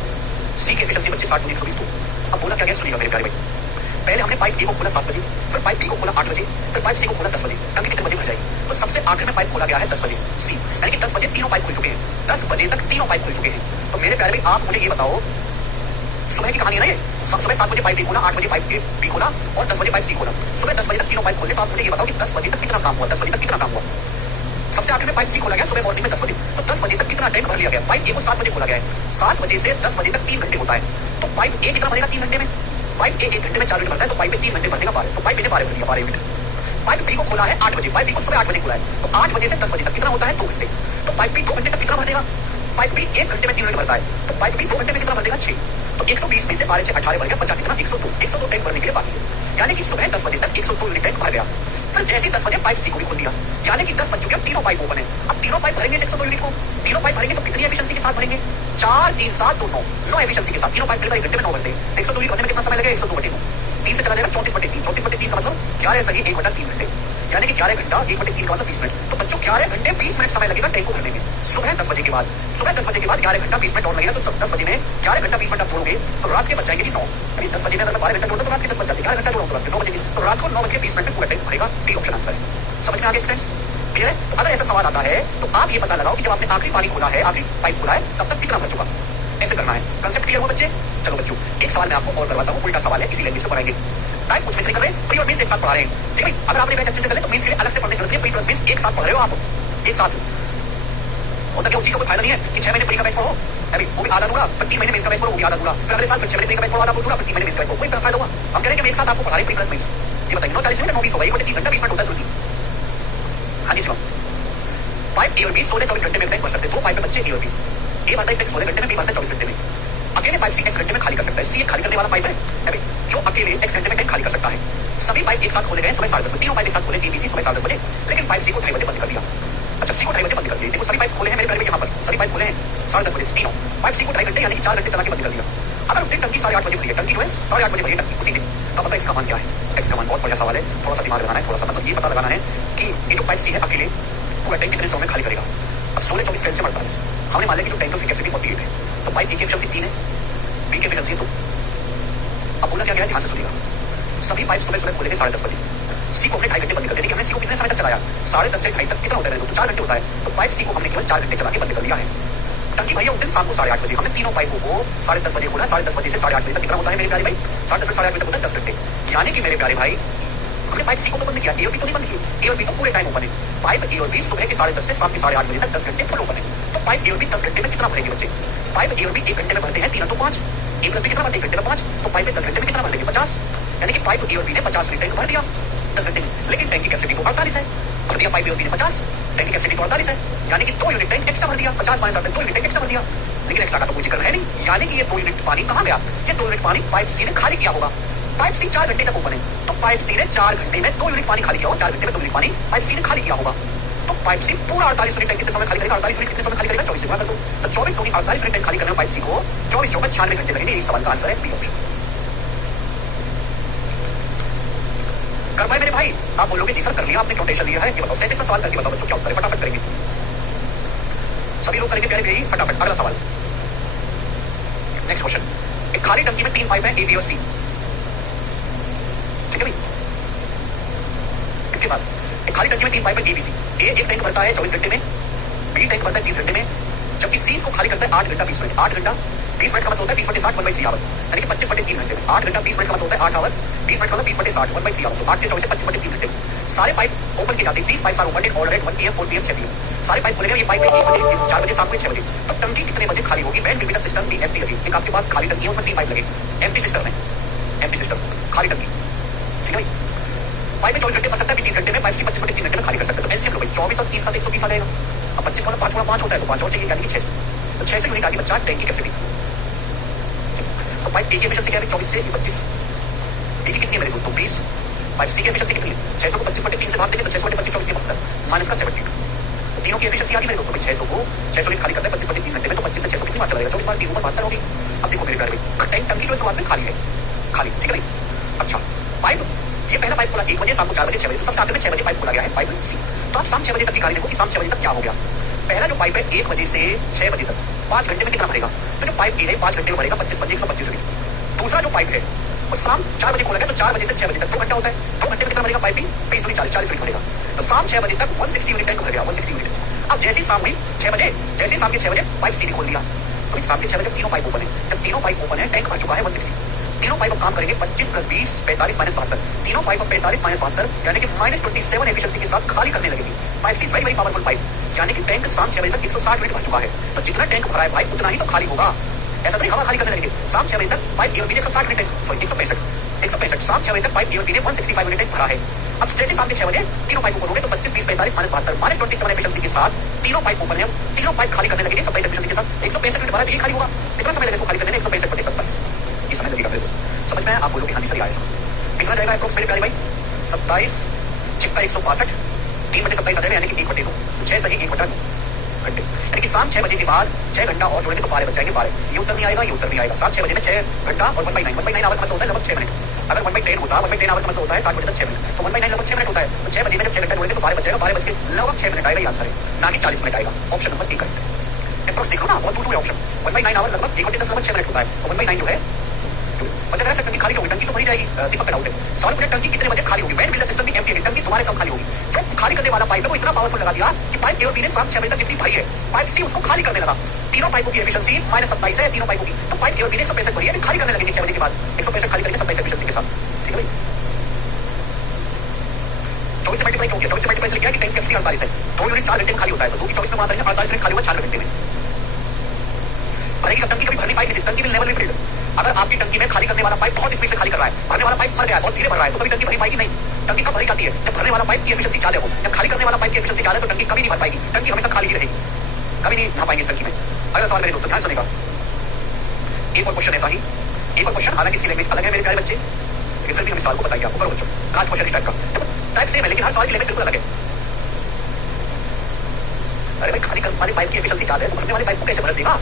सी की एफिशिएंसी 25, 60 120 2। अब बोला क्या गया सुनिएगा मेरे प्यारे भाई। पहले हमने पाइप ए को खोला 7 बजे, फिर पाइप बी को खोला 8 बजे, फिर पाइप सी को खोला 10 बजे। टंकी कितने बजे भर जाएगी? तो सबसे आखिर में पाइप खोला गया है 10 बजे सी, यानी कि 10 बजे तीनों पाइप खुल चुके हैं। 10 बजे तक तीनों पाइप खुल चुके हैं। तो मेरे प्यारे भाई आप मुझे ये बताओ, सुबह की कहानी है ना ये। सुबह 7 बजे पाइप ए खोला, 8 बजे पाइप बी खोला और 10 बजे पाइप सी खोला। सुबह 10 बजे तक तीनों पाइप खोले। तो आप मुझे ये बताओ कि 10 बजे तक कितना काम हुआ? 10 बजे तक कितना काम हुआ? सबसे आखिर में पाइप सी खोला गया सुबह मॉर्निंग में 10 बजे। तो 10 बजे तक कितना टाइम भर लिया गया? पाइप ए को 7 बजे खोला गया है, 7 बजे से 10 बजे तक 3 घंटे होता है। तो पाइप ए कितना भरेगा 3 घंटे में? पाइप ए 1 घंटे में 4 यूनिट भरता है, तो पाइप में 3 घंटे भरने का 12, तो पाइप ने 12 भर दिया, 12 यूनिट। पाइप बी को खोला है 8 बजे, पाइप बी को सुबह 8 बजे खोला है, तो 8 बजे से 10 बजे तक कितना होता है? 2 घंटे। तो पाइप बी 2 घंटे तक कितना भर देगा? पाइप बी 1 घंटे में 3 यूनिट भरता है, तो पाइप बी 2 घंटे में कितना भर देगा? 6। तो 120 में से 12 6 18 भर गया, 50 कितना? 102। 102 टैंक भरने के लिए बाकी है, यानी कि सुबह 10 बजे तक 102 यूनिट टैंक भर गया। फिर जैसे 10 बजे पाइप सी को भी खोल दिया, यानी कि 10 बज चुके, अब तीनों पाइप ओपन है। अब तीनों पाइप भरेंगे 102 यूनिट को। तीनों पाइप भरेंगे तो कितनी एफिशिएंसी के साथ भरेंगे? 4 3 7 2 9, 9 एफिशिएंसी के साथ तीनों पाइप भरेगा 1 घंटे में 9 घंटे। 102 यूनिट भरने में कितना समय लगेगा? 102/9, 3 से चला जाएगा 34/3, 34/3 का मतलब 11 सही 1/3 घंटे, यानी कि 11 घंटा 1/3 का मतलब 20 मिनट। तो बच्चों 11 घंटे 20 मिनट समय लगेगा टैंक को भरने में। सुबह 10 बजे के बाद, सुबह 10 बजे के बाद 11 घंटा 20 मिनट और लगेगा। तो 10 बजे में 11 घंटा 20 मिनट आप जोड़ोगे तो रात के बच जाएंगे 9। यानी 10 बजे में अगर मैं 12 घंटा जोड़ता तो रात के 10 बज जाते, 11 घंटा जोड़ो तो रात के 9 बजेगी, तो रात को 9 बज के 20 मिनट में पूरा टैंक भरेगा। डी ऑप्शन आंसर है। समझ में आ गया फ्रेंड्स? क्लियर है? तो अगर ऐसा सवाल आता है तो आप ये पता लगाओ कि जब आपने आखिरी पानी खोला है, आखिरी पाइप खोला है, तब तक कितना भर चुका। ऐसे करना है। कंसेप्ट क्लियर हो बच्चे? चलो बच्चों एक सवाल मैं आपको और करवाता हूँ, उल्टा सवाल है, इसी लैंग्वेज में पढ़ाएंगे। टाइप कुछ में से कर रहे हैं, प्री और मेंस एक साथ पढ़ा रहे हैं, ठीक है? अगर आपने बैच अच्छे से कर ले तो मेंस के लिए अलग से पढ़ने की जरूरत नहीं है। प्री प्लस मेंस एक साथ पढ़ रहे हो आप, एक साथ। और तक उसी का कोई फायदा नहीं है कि 6 महीने प्री का बैच पढ़ो, अभी वो भी आधा दूंगा, 3 महीने मेंस का बैच पढ़ो, वो भी आधा दूंगा, फिर अगले साल फिर 6 महीने प्री का बैच पढ़ो, आधा दूंगा, फिर 3 महीने मेंस का बैच पढ़ो, कोई फायदा होगा? हम कह रहे हैं कि एक साथ आपको पढ़ा रहे हैं प्री प्लस मेंस। ये बताइए 9 40 मिनट 9 20 होगा, 1/3 घंटा 20 मिनट होता है सुनिए। हाँ जी सुनो, पाइप ए और बी 16-24 घंटे में टैंक भर सकते हैं। 2 पाइप में बच्चे ए और बी, ए भरता है टैंक 16 घंटे में, बी भरता है 24 घंटे में। अकेले पाइप सी x घंटे में खाली कर सकता है। सी एक खाली करने वाला पाइप है अभी, जो अकेले x घंटे में टैंक खाली कर सकता है। सभी पाइप एक साथ खोले गए सुबह 10:30 बजे, तीनों पाइप एक साथ खोले ए बी सी सुबह 10:30 बजे, लेकिन पाइप सी को 2:30 बजे बंद कर दिया। अच्छा, सी को 2:30 बजे बंद कर दिया। देखो सभी पाइप खोले हैं मेरे घर में, यहाँ पर सभी पाइप खोले हैं 10:30 बजे, तीनों पाइप सी को 2:30 घंटे यानी कि 4 घंटे चला के बंद कर दिया। अगर उस दिन टंकी 8:30 बजे भरी है, टंकी जो है 8:30 बजे भरी है टंकी उसी दिन, तो मतलब x का मान क्या है? x का मान बहुत बढ़िया सवाल है, थोड़ा सा दिमाग लगाना है, थोड़ा सा मतलब ये पता लगाना है कि ये जो पाइप सी है अकेले पूरा टैंक कितने समय में खाली करेगा। अब 16-24 कैसे बढ़ता है? हमने मान लिया कि जो टैंक की कैपेसिटी 48 है, तो पाइप ए की एफिशिएंसी 3 है, बी की एफिशिएंसी 2। अब बोला क्या गया, ध्यान से सुनिएगा। सभी पाइप सुबह खोले गए 10:30 बजे, सी को हमने 2.5 घंटे बंद कर दिया। हमने सी को कितने समय तक चलाया? 10:30 से 2:30 तक कितना होता है? तो 4 घंटे होता है। तो पाइप सी को हमने केवल 4 घंटे चला के बंद कर दिया है। टंकी भैया उस दिन शाम को 8:30 बजे, हमने तीनों पाइपों को 10:30 बजे खोला, 10:30 बजे से 8:30 बजे तक कितना होता है मेरे प्यारे भाई? 10:30 से 8:30 बजे तक होता है 10 घंटे, यानी कि मेरे प्यारे भाई हमने पाइप सी को तो बंद किया, ए और बी तो नहीं बंद किया। ए और बी तो पूरे टाइम ओपन है। पाइप ए और बी सुबह के 10:30 से शाम के 8:30 बजे तक 10 घंटे फुल ओपन है। तो पाइप ए और बी 10 घंटे में कितना भरेंगे बच्चे? पाइप ए और बी 1 घंटे में भरते हैं 3 तो 5, ए प्लस बी कितना भरते हैं 1 घंटे में 5, तो पाइप 10 घंटे में कितना भर देंगे? 50, यानी कि पाइप ए और बी ने 50 यूनिट टैंक भर दिया 10 घंटे में। लेकिन टैंक की कैपेसिटी तो 48 है, भर दिया पाइप ए और बी ने 50, टैंक की कैपेसिटी तो 48 है, यानी कि 2 यूनिट टैंक एक्स्ट्रा भर दिया। 50 - 8 2 यूनिट टैंक एक्स्ट्रा भर दिया, लेकिन एक्स्ट्रा का तो कोई जिक्र है नहीं, यानी कि ये 2 यूनिट पानी कहाँ गया? ये 2 यूनिट पानी पाइप सी ने खाली किया होगा। पाइप सी 4 घंटे तक ओपन है, तो पाइप सी ने 4 घंटे में 2 यूनिट पानी खाली किया होगा। 4 घंटे में 2 यूनिट पानी पाइप सी ने खाली किया होगा। तो पाइप सी पूरा 48 यूनिट टैंक कितने समय खाली करेगा? 48 यूनिट कितने समय खाली करेगा? 24 से गुणा कर दो, तो 24 दूनी 48 यूनिट टैंक खाली करने में पाइप सी को 24 चौका 96 घंटे लगेंगे। इस सवाल का आंसर है बी ऑप्शन। कर पाए मेरे भाई? आप बोलोगे जी सर कर लिया आपने, क्यों टेंशन लिया है? ये बताओ 37वां सवाल करके बताओ बच्चों क्या उत्तर है, फटाफट करेंगे सभी लोग, करेंगे प्यारे भाई फटाफट। अगला सवाल, नेक्स्ट क्वेश्चन। एक खाली टंकी में 3 पाइप है ए बी और सी, ठीक है भाई? इसके बाद एक खाली टंकी में 3 पाइप है ए बी सी। ए एक टैंक भरता है 24 घंटे में, बी टैंक भरता है 30 घंटे में, जबकि सी इसको खाली करता है 8 घंटा 20 मिनट। 8 घंटा 20 मिनट का मतलब होता है 20/60 1/3 आवर, यानी कि 25/3 घंटे में। 8 घंटा 20 मिनट का मतलब होता है 8 आवर, 20 मिनट का मतलब 20/60 1/3 आवर, तो 8 के 24 से 25/3 घंटे। सारे पाइप ओपन किए जाते हैं, 30 pipe are open all at 1 PM 4 PM 6 PM। सारे पाइप खोले गए, ये पाइप 1 बजे 4 बजे 7 बजे 6 बजे। तो टंकी कितने बजे खाली होगी? When will be the system B empty again. एक आपके पास खाली टंकी है, उसमें 3 पाइप लगे, एम्प्टी सिस्टम है, एम्प्टी सिस्टम खाली टंकी, ठीक है भाई? पाइप में 24 घंटे भर सकता है, 30 घंटे में, पाइप सी 25/3 घंटे में खाली कर सकते हैं। तो एलसीएम लो भाई, 24 और 30 का 120 आ जाएगा। अब 25 वाला 5 होता है, तो 5 और चाहिए, यानी कि 600। तो 600 यूनिट आ गई बच्चा टैंक की कैपेसिटी। तो पाइप ए की एफिशिएंसी क्या है? 24 से 25, बी की कितनी है मेरे दोस्तों? 20। पाइप सी की एफिशिएंसी कितनी है? 600 को 25/3 से भाग देंगे तो 600/25 24 के मतलब माइनस का 72। तो तीनों की एफिशिएंसी आ गई मेरे दोस्तों। 600 यूनिट खाली करता है 25/3 घंटे में, तो 25 से 600 कितनी बार चला जाएगा? 24 बार 3 ऊपर 72 होगी। अब देखो मेरे प्यारे भाई, टैंक टंकी जो शुरुआत में खाली है, खाली, ठीक है भाई? अच्छा, पाइप ये पहला पाइप खोला 1 बजे, शाम को 4 बजे, 6 बजे, तो सबसे आखिर में 6 बजे पाइप खोला गया है, पाइप सी। तो आप शाम 6 बजे तक की कहानी देखो कि शाम 6 बजे तक क्या हो गया। पहला जो पाइप है 1 बजे से 6 बजे तक 5 घंटे में कितना भरेगा, तो जो पाइप ए है 5 घंटे में भरेगा 25 बजे 125 यूनिट। दूसरा जो पाइप है वो शाम 4 बजे खोला गया, तो 4 बजे से 6 बजे तक 2 घंटा होता है, 2 घंटे में कितना भरेगा पाइप बी 20 40 यूनिट भरेगा। तो शाम 6 बजे तक 160 यूनिट टैंक भर गया, 160 यूनिट। अब जैसे ही शाम हुई 6 बजे, जैसे ही शाम के 6 बजे पाइप सी भी खोल दिया, तो शाम के 6 बजे तीनों पाइप ओपन है। जब तीनों पाइप ओपन है टैंक भर चुका है 160। तीनों पाइप अब काम करेंगे 25 + 20 45 - 72। तीनों पाइप 45 - 72 यानी कि -27 एफिशिएंसी के साथ खाली करने लगेगी। पाइप सी वेरी वेरी पावरफुल पाइप, यानी कि टैंक शाम 6 बजे तक 160 यूनिट भर चुका है। तो जितना टैंक भरा है भाई उतना ही तो खाली होगा, ऐसा नहीं हवा खाली करने लगेंगे। शाम 6 बजे तक पाइप ए और बी ने 160 यूनिट टैंक 165 शाम 6 बजे तक पाइप ए और बी ने 165 यूनिट टैंक भरा है। अब जैसे शाम के 6 बजे तीनों पाइप ओपन हो गए, तो 25 20 45 - 72 -27 एफिशिएंसी के साथ तीनों पाइप ओपन है। तीनों पाइप खाली करने लगेंगे 27 एफिशिएंसी के साथ। 165 यूनिट भरा है, खाली होगा। कितना समय लगेगा इसको खाली करने में? 165 × 27 ये समय लगेगा। समझ में? आप बोलोगे हाँ जी सही आया समझ। कितना जाएगा अप्रोक्स मेरे प्यारे भाई? 27 × 165 3 बटे 27 आ जाएगा, यानी कि 1 बटे 2 6 सही 1 बटा 2 घंटे। यानी कि शाम 6 बजे के बाद 6 घंटा और जोड़ेंगे तो 12 बच जाएंगे 12। ये उत्तर नहीं आएगा, ये उत्तर नहीं आएगा। शाम 6 बजे में 6 घंटा और 1/9 आवर का मतलब होता है लगभग 6 मिनट। अगर 1/10 होता 1/10 आवर का मतलब होता है 60 बजे तक 6 मिनट, तो 1/9 लगभग 6 मिनट होता है। तो 6 बजे में जब 6 घंटा जोड़ेंगे तो 12 बच जाएगा, 12 बज के लगभग 6 मिनट आएगा, ये आंसर है, ना कि 40 मिनट आएगा। ऑप्शन नंबर 1 करेक्ट है। अप्रोक्स देख लो ना, बहुत 2 है ऑप्शन। 1/9 आवर लगभग 1 घंटे 10 लगभग 6 मिनट होता है, तो 1/9 जो है बचा रहा है। टंकी खाली होगी, टंकी तो भरी जाएगी। दीपक का डाउट है, सवाल पूछा टंकी कितने बजे खाली होगी? When will the system B empty? टंकी तुम्हारे कब खाली होगी? जो खाली करने वाला पाइप है वो इतना पावरफुल लगा दिया कि पाइप ए और बी ने शाम 6 बजे तक जितनी भरी है पाइप सी उसको खाली करने लगा। तीनों पाइपों की एफिशिएंसी -27 है, तीनों पाइपों की। तो पाइप ए और बी ने 165 भरी है, खाली करने लगेंगे 6 बजे के बाद 165 खाली करेंगे 27 एफिशिएंसी के साथ। ठीक है भाई, 24 से मल्टीप्लाई क्यों किया? 24 से मल्टीप्लाई इसलिए किया कि टैंक कैपेसिटी 48 है, 2 यूनिट 4 घंटे में खाली होता है, तो 2 की 24 में 48 यूनिट खाली हुआ 4 घंटे में। भरेगी टंकी कभी भरनी पाइप नहीं, टंकी में लेवल में फिल्ड। अगर आपकी टंकी में खाली करने वाला पाइप बहुत स्पीड से खाली कर रहा है, भरने वाला पाइप मर गया है, बहुत धीरे भर रहा है, तो कभी टंकी भरी पाएगी नहीं। टंकी कब भरी जाती है? जब भरने वाला पाइप की एफिशिएंसी ज्यादा हो। जब खाली करने वाला पाइप की एफिशिएंसी ज्यादा है तो टंकी कभी नहीं भर पाएगी, टंकी हमेशा खाली ही रहेगी, कभी नहीं नहा पाएंगे इस टंकी में। अगला सवाल मेरे दोस्तों ध्यान सुनेगा, एक और क्वेश्चन ऐसा ही, एक और क्वेश्चन, हालांकि इसकी लैंग्वेज अलग है मेरे प्यारे बच्चे, लेकिन फिर भी हम सवाल को बताइए आपको। करो बच्चों, लास्ट क्वेश्चन इस टाइप का, टाइप सेम है लेकिन हर सवाल की लैंग्वेज बिल्कुल अलग है। अरे भाई खाली करने वाले पाइप की एफिशिएंसी ज्यादा है तो भरने वाले पाइप को कैसे भर देगा?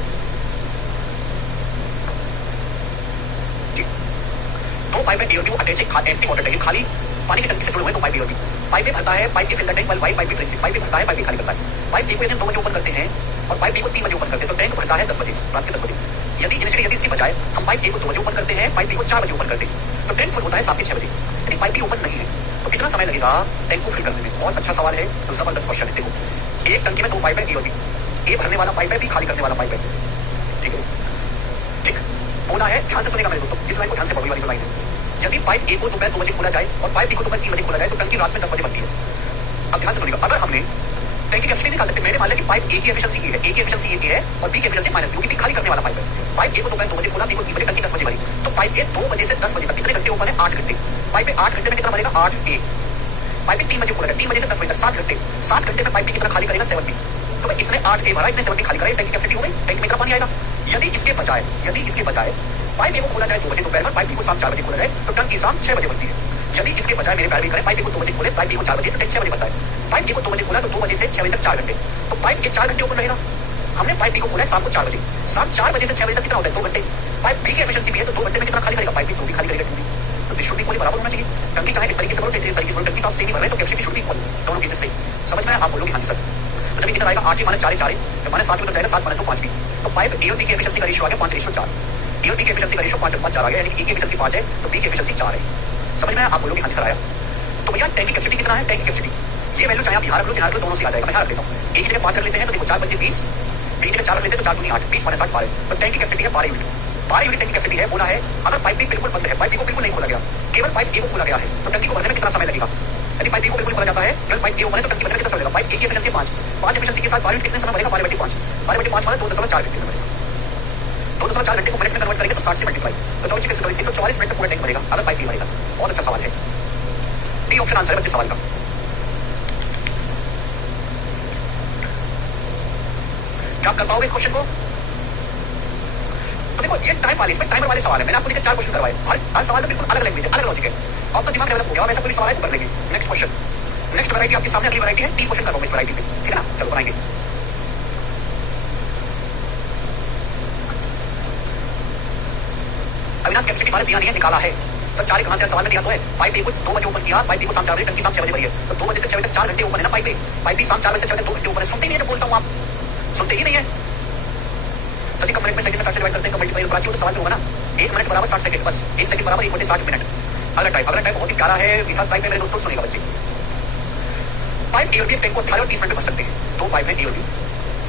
दो पाइप है ए और बी, वो अटैच है, एम्प्टी वाटर टैंक, खाली पानी की टंकी से जुड़े हुए तो पाइप ए और बी। पाइप ए भरता है, पाइप ए फिल्टर टैंक वाली pipe B principal, pipe A भरता है, पाइप बी खाली करता है। पाइप ए को यदि 2 बजे ओपन करते हैं और पाइप बी को 3 बजे ओपन करते हैं तो टैंक भरता है 10 बजे, रात के 10 बजे। यदि इसके बजाय हम पाइप ए को 2 बजे ओपन करते हैं, पाइप बी को 4 बजे ओपन करते हैं तो टैंक फुल होता है शाम के 6 बजे। यदि पाइप बी ओपन नहीं है तो कितना समय लगेगा टैंक को फिल करने में? बहुत अच्छा सवाल है, जबरदस्त क्वेश्चन है। देखो, एक टंकी में 2 पाइप है ए और बी, ए भरने वाला पाइप है, बी खाली करने वाला पाइप है। ठीक है, ठीक बोला है, ध्यान से सुनेगा मेरे दोस्तों, इस लाइन को ध्यान से पढ़ो, वाली जो लाइन है। यदि पाइप ए को दोपहर 2 बजे खोला जाए और पाइप बी को दोपहर 3 बजे खोला जाए तो टंकी रात में 10 बजे बनती है। अब ध्यान से सुनिएगा, अगर हमने टंकी कैपेसिटी निकाल सकते, मैंने मान लिया कि पाइप ए की एफिशिएंसी ये है, ए की एफिशिएंसी ये है और बी की एफिशिएंसी माइनस, क्योंकि बी खाली करने वाला पाइप है। पाइप ए को दोपहर 2 बजे खोला, बी को 3 बजे, टंकी 10 बजे भरी, तो पाइप ए 2 बजे से 10 बजे तक कितने घंटे ओपन है? 8 घंटे। पाइप ए 8 घंटे में कितना भरेगा? 8 ए। पाइप ए 3 बजे खोला, 3 बजे से 10 बजे तक 7 घंटे, 7 घंटे में पाइप बी कितना खाली करेगा? 7 बी। तो भाई इसने 8 ए भरा, इसने 7 बी खाली करा, टंकी कैपेसिटी हो गई, टंकी में कितना पानी आएगा? यदि इसके बजाय पाइप ए को खोला जाए 2 बजे दोपहर में, पाइप बी को शाम 4 बजे खोला जाए तो टंकी शाम 6 बजे बनती है। यदि इसके बजाय मेरे प्यारे भी करें, पाइप ए को 2 बजे खोले, पाइप बी को 4 बजे, तो टैंक 6 बजे बनता है। पाइप ए को 2 बजे खोला तो 2 बजे से 6 बजे तक 4 घंटे, तो पाइप ए 4 घंटे ओपन रहेगा। हमने पाइप बी को खोला है शाम को 4 बजे, शाम 4 बजे से 6 बजे तक कितना होता है? 2 घंटे। पाइप बी की एफिशिएंसी भी है तो 2 घंटे में कितना खाली करेगा? पाइप बी 2 भी खाली करेगा, 2 भी। तो दिस शुड बी इक्वली बराबर होना चाहिए। टंकी चाहे इस तरीके से भरो चाहे इस तरीके से भरो, टंकी तो आप सेम ही भर रहे हैं तो कैपेसिटी शुड बी इक्वल, दोनों केसेस से। समझ में? आप बोलोगे हाँ जी सर। तो जब कितना आएगा? 8 ही माने 4 4 माने 7 में जाएगा, 7 माने 2 5 भी। तो पाइप ए और बी की एफिशिएंसी का रेशियो आ गया 5:4। ए और बी की एफिशिएंसी का रेशियो 5:4 आ गया, यानी कि ए की एफिशिएंसी 5 है तो बी की एफिशिएंसी 4 है। समझ में? आप बोलोगे हाँ जी सर आया। तो भैया टैंक की कैपेसिटी कितना है? टैंक की कैपेसिटी ये वैल्यू चाहे आप यहाँ रख लो, यहाँ रख लो, दोनों से आ जाएगा। मैं यहाँ रख देता हूँ, ए की जगह 5 रख लेते हैं तो देखो 4 बजे 20, बी की जगह 4 रख लेते हैं तो 4 दूनी 8, 20 माने 60 12। तो टैंक की कैपेसिटी है 12 यूनिट, 12 यूनिट टैंक की कैपेसिटी है। बोला है अगर पाइप बी बिल्कुल बंद है, पाइप बी को बिल्कुल नहीं खोला गया, केवल पाइप ए को खोला गया है, तो टंकी को भरने में कितना समय लगेगा? यदि पाइप बी को बिल्कुल खोला जाता है, केवल पाइप ए ओपन है तो टंकी भरने में कितना समय लगेगा? पाइप ए की एफिशिएंसी 5 एफिशिएंसी के साथ 12 यूनिट कितने समय भरेगा? 12/5, 12/5 माने 2.4 घंटे में भरेगा। 2.4 घंटे को मिनट में कन्वर्ट करेंगे तो 60 से मल्टीप्लाई, तो 144 मिनट में पूरा टैंक भरेगा अगर पाइप बी भरेगा। बहुत अच्छा सवाल है, डी ऑप्शन आंसर है बच्चे सवाल का। क्या आप कर पाओगे इस क्वेश्चन को? तो देखो ये टाइम वाले, इसमें टाइमर वाले सवाल है। मैंने आपको देखिए 4 क्वेश्चन करवाए, हर सवाल में बिल्कुल अलग लैंग्वेज है, अलग लॉजिक है। आपका दिमाग डेवलप हो गया, ऐसा कोई सवाल है तो कर लेंगे। नेक्स्ट क्वेश्चन, नेक्स्ट वैरायटी आपके सामने अगली वैरायटी है, 3 क्वेश्चन करवाऊंगा इस वैरायटी पे, ठीक है ना? चलो बनाएंगे। अविनाश कैपेसिटी हमारे दिया नहीं है, निकाला है। सर 4 कहां से सवाल में दिया तो है पाइप ए को 2 बजे ओपन किया, पाइप बी को शाम 4 बजे, टंकी शाम 6 बजे भरी है, तो 2 बजे से 6 बजे तक 4 घंटे ओपन है ना पाइप ए, पाइप बी शाम 4 बजे से 6 बजे 2 घंटे ओपन है। सुनते ही नहीं है जब बोलता हूं, आप सुनते ही नहीं है। सभी कम मिनट में सेकंड में 60 डिवाइड करते हैं, मल्टीप्लाई प्राची तो सवाल में होगा ना 1 मिनट बराबर 60 सेकंड, बस 1 सेकंड बराबर 1 बटे 60 मिनट। अगला टाइप बहुत ही प्यारा है, विकास टाइप में मेरे दोस्तों सुनेगा बच्चे। पाइप ए और बी टैंक को 18 और 30 मिनट में भर सकते हैं, 2 पाइप है ए और बी,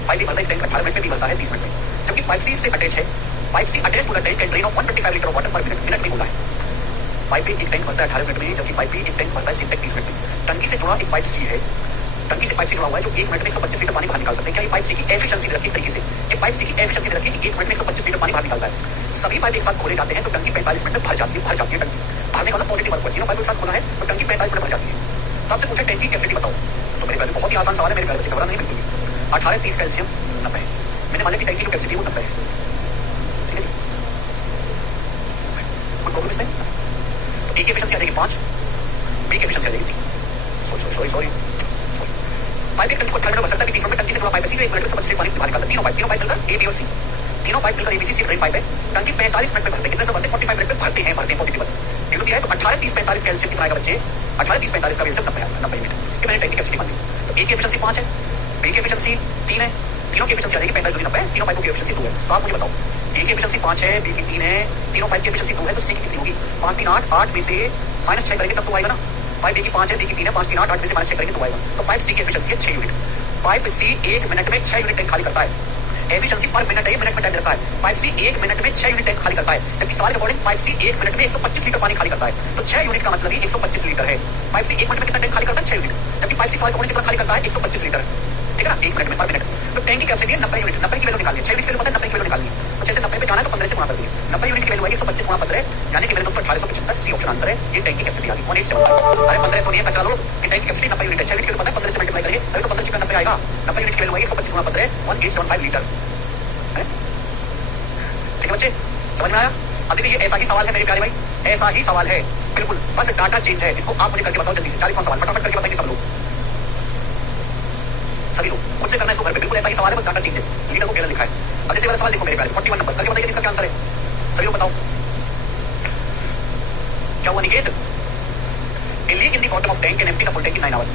पाइप बी भरता है टैंक 18 मिनट में, बी भरता है 30 मिनट में, जबकि पाइप सी से अटैच है, pipe C attach to the tank can drain of 125 litre of water per minute में बोला है। पाइप एक टैंक भरता है 18 मिनट में, जबकि पाइप बी एक टैंक भरता है 30 मिनट में। टंकी से जुड़ा एक पाइप सी है, टंकी से पाइप सी जुड़ा हुआ है जो 1 मिनट में 125 लीटर पानी बाहर निकाल सकते हैं। क्या ये पाइप सी की एफिशिएंसी रखी तरीके से, ये पाइप सी की एफिशिएंसी रखी कि 1 मिनट में 125 लीटर पानी बाहर निकालता है। सभी पाइप एक साथ खोले जाते हैं तो टंकी 45 मिनट में भर जाती है टंकी भरने का मतलब पॉजिटिव वर्क, तीनों पाइप एक साथ खोला है तो टंकी 45 मिनट भर जाती है। तो आपसे पूछा टैंक की कैपेसिटी बताओ, तो मेरे बहुत ही आसान सवाल है, मेरे प्यारे बच्चे घबरा नहीं बिल्कुल भी। 18 30 कैल्शियम 90 है, मैंने मान लिया कि टैंक की जो कैपेसिटी है वो 90 है, ठीक है जी, कोई प्रॉब्लम इसमें? तो ए की एफिशिएंसी आ जाएगी 5, बी की एफिशिएंसी आ जाएगी 3। सॉरी पाइप एक टंकी को 18 मिनट भर सकता है, 30 मिनट में टंकी से जुड़ा पाइप है सी, 1 मिनट में 125 लीटर पानी बाहर निकालता है। तीनों पाइप मिलकर ए बी और सी, तीनों पाइप मिलकर एबीसी ड्रेन पाइप है, टंकी 45 मिनट में भरते हैं, कितने से भरते हैं 45 मिनट में भरते हैं पॉजिटिव ये तो दिया है। तो 18 30 45 कैल्शियम कितना आएगा बच्चे, 18 30 45 का कैल्शियम 90 मिनट, ये मैंने टैंक की कैपेसिटी मान ली। तो ए की एफिशिएंसी 5 है, बी की एफिशिएंसी 3 है, तीनों की एफिशिएंसी आ जाएगी 45 90 है, तीनों पाइपों की एफिशिएंसी 2 है। तो आप मुझे बताओ ए की एफिशिएंसी 5 है, बी की 3 है, तीनों पाइप की एफिशिएंसी 2 है, तो सी की कितनी होगी? 5 3 8, 8 में से -6 करेंगे तब तो आएगा ना। पाइप ए की 5 है, बी की 3 है, 5 3 8, 8 में से -6 करेंगे तो आएगा। तो पाइप सी की एफिशिएंसी है 6 यूनिट। पाइप सी 1 मिनट में 6 यूनिट टैंक खाली करता है, एफिशिएंसी पर मिनट है, मिनट में टाइम रहता है। पाइप सी 1 मिनट में 6 यूनिट टैंक खाली करता है, जबकि सवाल के अकॉर्डिंग पाइप सी 1 मिनट में 125 लीटर पानी खाली करता है। तो 6 यूनिट का मतलब ही 125 लीटर है। पाइप सी 1 मिनट में कितना टैंक खाली करता है? 6 यूनिट, जबकि पाइप सी सवाल के अकॉर्डिंग कितना खाली करता है? 125 लीटर, ठीक है ना, 1 मिनट में पर मिनट। तो टैंक की कैपेसिटी है 90 यूनिट, 90 की वैल्यू निकालनी है, 6 यूनिट की वैल्यू पता है, 90 की वैल्यू निकालनी है। तो जैसे 90 पे जाना है तो 15 से गुणा कर दिए, 90 यूनिट की वैल्यू आएगी 125 गुणा 15, यानी कि मेरे दोस्तों 1875, सी ऑप्शन आंसर है। ये टैंक की कैपेसिटी आ गई 1875। अरे 15 सोनिए कचरा लो कि टैंक की कैपेसिटी 90 यूनिट है, 6 यूनिट की वैल्यू पता है, 15 से मल्टीप्लाई करिए तभी तो 15 चिकन 90 आएगा। 90 यूनिट की वैल्यू आएगी 125 गुणा 15, 1875 लीटर, ठीक है बच्चे, समझ में आया? अब देखिए ये ऐसा ही सवाल है मेरे प्यारे भाई, ऐसा ही सवाल है बिल्कुल, बस डाटा चेंज है। इसको आप मुझे करके बताओ जल्दी से, 40वां सवाल फटाफट करके बताएंगे सब लोग, सभी लोग खुद से करना है इसको घर पे, बिल्कुल ऐसा ही सवाल है, बस डाटा चेंज है, लीटर को केवल लिखा है। अब जैसे वाला सवाल देखो मेरे प्यारे, 41 नंबर करके बताइए इसका क्या आंसर है, सभी लोग बताओ क्या हुआ Niket? A leak in the bottom of tank can empty the full tank in 9 hours।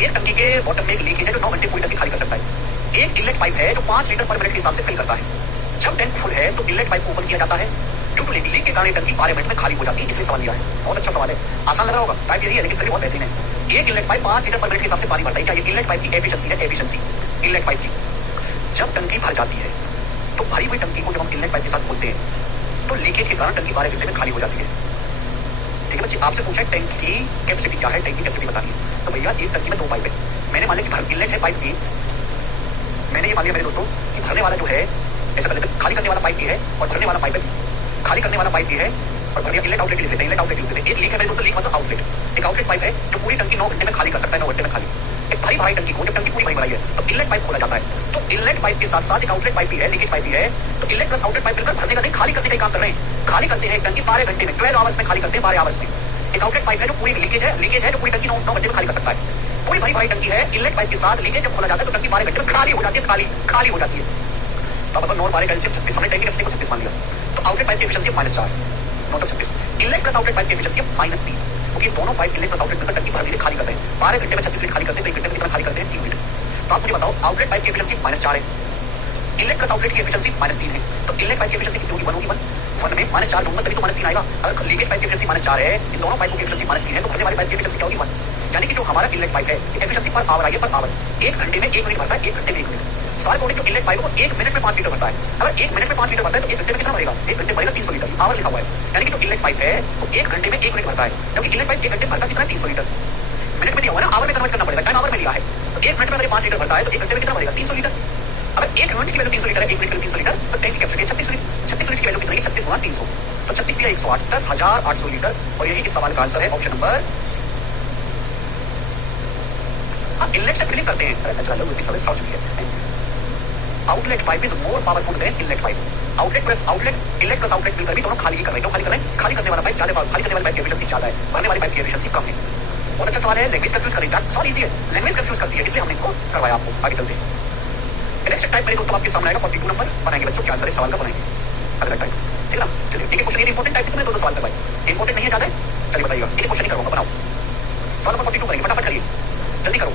एक टंकी के बॉटम में एक लीकेज है जो 9 घंटे पूरी टंकी खाली कर सकता है। एक इनलेट पाइप है जो 5 लीटर पर मिनट के हिसाब से फिल करता है। जब टैंक फुल है तो इनलेट पाइप ओपन किया जाता है, ड्यू टू लीक के कारण टंकी 12 मिनट में खाली हो जाती है, इसलिए सवाल लिया है। बहुत अच्छा सवाल है, आसान लग रहा होगा, टाइप यही है लेकिन फिर बहुत बेहतरीन है। एक इनलेट पाइप 5 लीटर पर मिनट के हिसाब से पानी भरता है, क्या ये इनलेट पाइप की एफिशिएंसी है? एफिशिएंसी इनलेट पाइप की। जब टंकी भर जाती है तो भरी हुई टंकी को जब हम इनलेट पाइप के साथ खोलते हैं तो लीकेज के कारण टंकी 12 घंटे में खाली हो जाती है, ठीक है बच्चे। आपसे पूछा टैंक की कैपेसिटी क्या है, टैंक की कैपेसिटी बतानी है। तो भैया एक टंकी में 2 पाइप है, मैंने मान लिया कि इनलेट है पाइप की, मैंने ये मान लिया मेरे दोस्तों कि भरने वाला जो है, ऐसा कर लेते हैं, खाली करने वाला पाइप भी है और भरने वाला पाइप है, खाली करने वाला पाइप भी है और भरने इनलेट आउटलेट लिख लेते हैं, इनलेट आउटलेट लिख लेते हैं। एक लीक है मेरे दोस्तों, लीक मतलब आउटलेट, एक आउटलेट पाइप है जो पूरी टंकी 9 घंटे में खाली कर सकता है, 9 घंटे में खाली। एक भारी भराई टंकी को, जब टंकी पूरी भरी भराई है तो इनलेट पाइप खोला जाता है, तो इनलेट पाइप के साथ साथ एक आउटलेट पाइप भी है, लीकेज पाइप भी है, तो इनलेट प्लस आउटलेट पाइप मिलकर भरने का नहीं खाली करने का काम कर रहे हैं। खाली करते हैं टंकी 12 घंटे में, 12 आवर्स में खाली करते हैं, 12 आवर्स में। एक आउटलेट पाइप है जो पूरी लीकेज है जो पूरी टंकी 9 घंटे में खाली कर सकता है। पूरी भरी भराई टंकी है, इनलेट पाइप के साथ लीकेज जब खोला जाता है तो टंकी 12 घंटे में खाली हो जाती है, खाली हो जाती है। तो अब 9 12 कैल्शियम 36, हमने टैंक की कैपेसिटी को 36 मान लिया, तो आउटलेट पाइप की efficiency -4, 9 36, inlet plus outlet pipe की एफिशिएंसी -3, क्योंकि दोनों पाइप इनलेट प्लस आउटलेट मिलकर टंकी भरने के लिए खाली करते हैं। 12 घंटे में 36 मिनट खाली करते हैं, तो 1 घंटे में कितना खाली करते हैं? 3 मिनट। तो आप मुझे बताओ आउटलेट पाइप की एफिशिएंसी -4 है, इनलेट प्लस आउटलेट की एफिशिएंसी -3 है, तो इनलेट पाइप की एफिशिएंसी कितनी होगी? 1 होगी। 1 में -4 दूंगा तभी तो -3 आएगा। अगर लीकेज पाइप की एफिशिएंसी -4 है, इन दोनों पाइपों की एफिशिएंसी -3 है, तो भरने वाले पाइप की एफिशिएंसी क्या होगी? 1, यानी कि जो हमारा इनलेट पाइप है एफिशिएंसी पर आवर आई है, पर आवर 1 घंटे में 1 मिनट भरता है, 1 घंटे में 1 मिनट। सवाल कोड जो इनलेट पाइप को 1 मिनट में 5 लीटर भरता है, अगर 1 मिनट में 5 लीटर भरता है तो 1 घंटे में कितना भरेगा? 1 घंटे भरेगा 300 लीटर, आवर लिखा हुआ है, यानी कि जो इनलेट पाइप है वो 1 घंटे में 1 मिनट भरता है, क्योंकि इनलेट पाइप 1 घंटे भरता कितना है? 300 लीटर। मिनट में दिया हुआ है ना, आवर में कन्वर्ट करना पड़ेगा, टाइम आवर में लिया है, तो 1 मिनट में अगर 5 लीटर भरता है तो 1 घंटे में कितना भरेगा? 300 लीटर। अगर 1 मिनट की वैल्यू 300 लीटर है, 1 मिनट की वैल्यू 300 लीटर, तो टैंक की कैपेसिटी 36 लीटर, 36 लीटर की वैल्यू कितनी है? 36 गुणा 300, तो 36 दिया 108, 10,800 लीटर, और यही इस सवाल का आंसर है, ऑप्शन नंबर सी। आप इनलेट से फिलिंग करते हैं, अरे चलो ये सब समझ चुकी है। Outlet pipe is more powerful than inlet pipe. Outlet plus outlet, inlet plus outlet मिलकर भी दोनों खाली ही कर रहे हैं, खाली कर रहे हैं, खाली करने वाला पाइप ज्यादा, खाली करने वाले पाइप की एफिशिएंसी ज्यादा है, भरने वाली पाइप की एफिशिएंसी कम है। बहुत अच्छा सवाल है, लैंग्वेज कंफ्यूज करेगा, सवाल इजी है, लैंग्वेज कंफ्यूज करती है, इसलिए हमने इसको करवाया आपको। आगे चलते हैं, नेक्स्ट टाइप मेरे दोस्तों आपके सामने आएगा, 42 नंबर बनाएंगे बच्चों, क्या आंसर इस सवाल का बनाएंगे अगला टाइप, ठीक है ना। चलिए ठीक है, क्वेश्चन ये इंपॉर्टेंट टाइप से मैंने 2 सवाल करवाए। इंपॉर्टेंट नहीं है ज्यादा? चलिए बताइएगा, एक क्वेश्चन ही करूंगा, बनाओ। सवाल नंबर 42 करेंगे, फटाफट करिए, जल्दी करो।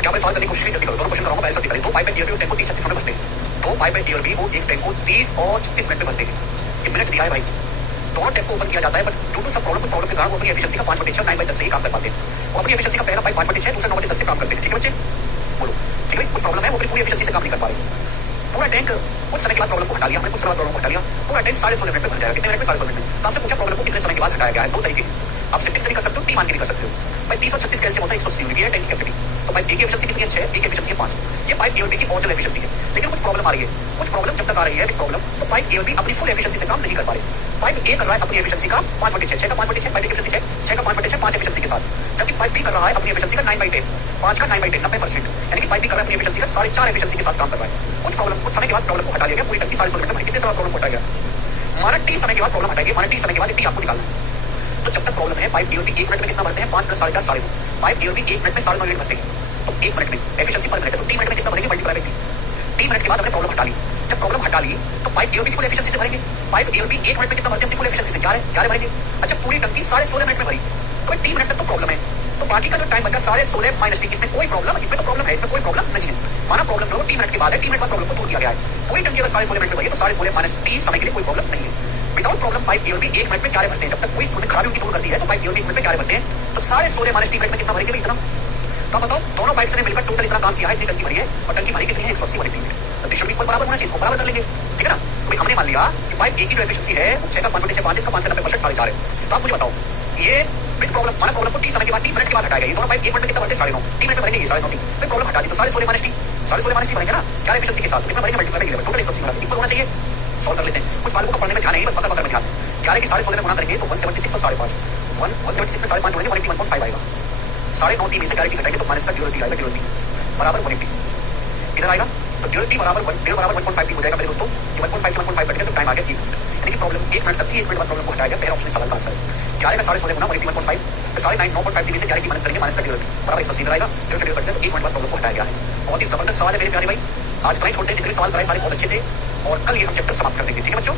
क्या मैं सॉल्व करने की कोशिश की, जल्दी करो, दोनों क्वेश्चन कराऊंगा, पहले सब निकालें। दो पाइप एंड ईयर भी टेम्पो 30-36 मिनट में भरते हैं। दो पाइप एंड ईयर भी वो एक टेम्पो 30 और 36 मिनट में भरते हैं। ये मिनट दिया है भाई, दोनों टेम्पो ओपन किया जाता है, बट ड्यू टू सब प्रॉब्लम के कारण वो अपनी एफिशिएंसी का 5/6 9/10 से ही काम कर पाते हैं। वो अपनी एफिशिएंसी का पहला पाइप 5/6 दूसरा 9/10 से काम करते हैं। ठीक है बच्चे, बोलो ठीक है। कुछ प्रॉब्लम है, वो अपनी पूरी एफिशिएंसी से काम नहीं कर पा रहे। पूरा टैंक कुछ समय के बाद प्रॉब्लम को हटा लिया हमने, कुछ समय प्रॉब्लम को हटा लिया, पूरा टैंक 16.5 मिनट में भर जाएगा। कितने मिनट में? 16.5 मिनट में। तो आपसे पूछा प्रॉब्लम को कितने समय के बाद हटाया गया है, दो तरीके, आप सेकंड से भी कर सकते हो, टी मान के भी कर सकते हो। भाई 30 और 36 कैसे होता है, 180 यूनिट है टैंक की कैपेसिटी। तो पाइप ए की एफिशिएंसी कितनी है? 6, बी की एफिशिएंसी है 5। ये पाइप ए और बी की ओरिजिनल एफिशिएंसी है, लेकिन कुछ प्रॉब्लम आ रही है। कुछ प्रॉब्लम जब तक आ रही है प्रॉब्लम, तो पाइप ए और बी अपनी फुल एफिशिएंसी से काम नहीं कर पा रहे। पाइप ए कर रहा है अपनी एफिशिएंसी का 5/6, 6 का 5/6, पाइप की एफिशिएंसी 6 का 5/6, 5 एफिशिएंसी के साथ, जबकि पाइप बी कर रहा है अपनी एफिशिएंसी का 9/10, 5 का 9/10, 90%। यानी कि पाइप बी कर रहा है अपनी एफिशिएंसी का 4.5 एफिशिएंसी के साथ काम कर रहा है। कुछ प्रॉब्लम कुछ समय के बाद प्रॉब्लम को हटा लिया गया, पूरी टंकी 16.5 मिनट में। कितने समय प्रॉब्लम को हटाया गया? माना टी समय के बाद प्रॉब्लम हटाएगी, माना टी समय के बाद टी आपको निकालना है। तो जब तक प्रॉब्लम है, पाइप डीओपी 1 मिनट में कितना भरते हैं? 5 + 4.5 9.5। पाइप डीओपी 1 मिनट में 9.5 यूनिट भरते हैं। तो 1 मिनट में एफिशिएंसी पर मिनट है, तो 3 मिनट में कितना भरेंगे? मल्टीप्लाई बाय 3 मिनट के बाद हमने प्रॉब्लम हटा ली। जब प्रॉब्लम हटा ली तो पाइप डीओपी फुल एफिशिएंसी से भरेंगे। पाइप डीओपी 1 मिनट में कितना भरते हैं? फुल एफिशिएंसी से 11 भरेंगे। अच्छा, पूरी टंकी 16.5 मिनट में भरी, तो 3 मिनट तक तो प्रॉब्लम है। तो बाकी का जो टाइम बचा 16.5 माइनस टी, इसमें कोई प्रॉब्लम, इसमें तो प्रॉब्लम है, इसमें कोई प्रॉब्लम नहीं है। माना प्रॉब्लम जो 3 मिनट के बाद है, 3 मिनट बाद प्रॉब्लम को दूर किया गया है। पूरी टंकी अगर 16.5 मिनट में भरी है, तो 16.5 माइनस टी समय के लिए कोई प्रॉब्लम नहीं है। Without problem pipe DOP 1 minute में 11 भरते हैं। जब तक कोई खराबी उनकी दूर करती है, तो पाइप डीओपी 1 मिनट में 11 भरते हैं। तो 16.5 माइनस टी मिनट में कितना भरेंगे? इतना। तो बताओ, दोनों पाइप से ने मिलकर टोटल इतना काम किया है, इतनी टंकी भरी है, और टंकी भरी कितनी है? 180 वाली टी। तो दिशा भी बराबर होना चाहिए, बराबर कर लेंगे, ठीक है ना। तो हमने मान लिया कि पाइप ए की जो एफिशिएंसी है वो 6 का 5/6, 5 इसका 5 का 90%, 4.5 है। तो आप मुझे बताओ, ये बिग प्रॉब्लम, माना प्रॉब्लम को टी समय के बाद 3 मिनट के बाद हटाएगा। ये दोनों पाइप 1 मिनट में कितना भरते? 9.5, 3 मिनट में भरेंगे, ये 9.5 टी। फिर प्रॉब्लम हटा दी तो 16.5 माइनस टी, 16.5 माइनस टी भरेंगे ना, क्या एफिशिएंसी के साथ कितना भरेंगे? मल्टीप्लाई करेंगे, टोटल 180 मिनट इक्वल होना चाहिए। सॉल्व कर लेते हैं, कुछ मालूम का पढ़ने में ध्यान नहीं, बस पकड़ में ध्यान। 11 की 16.5 में गुणा करेंगे तो 176 और 5.5, 176 में 5.5 जोड़ेंगे 181.5 आएगा। 9.5 टी में से 11 की घटाएंगे तो माइनस का ड्यूअल टी आएगा, ड्यूअल टी बराबर 180 इधर आएगा। तो ड्यूअल टी बराबर 1.5 टी हो जाएगा मेरे दोस्तों। 1.5 से 1.5 कटेगा तो टाइम आ गया 3 मिनट, यानी कि प्रॉब्लम 1 मिनट तक थी, 1 मिनट बाद प्रॉब्लम को हटाया गया। पहला ऑप्शन सवाल का आंसर है 11 का 16.5 गुना 181.5, फिर 9.5 टी में से 11 की माइनस करेंगे, माइनस का ड्यूअल टी बराबर 180 इधर आएगा। ड्यूअल से ड्यूअल करते हैं तो 1 मिनट बाद प्रॉब्लम को हटाया गया है। बहुत ही जबरदस्त सवाल है मेरे प्यारे भाई। आज इतने छोटे जितने सवाल बनाए सारे बहुत अच्छे थे, और कल ये हम चैप्टर समाप्त कर देंगे, ठीक है बच्चों।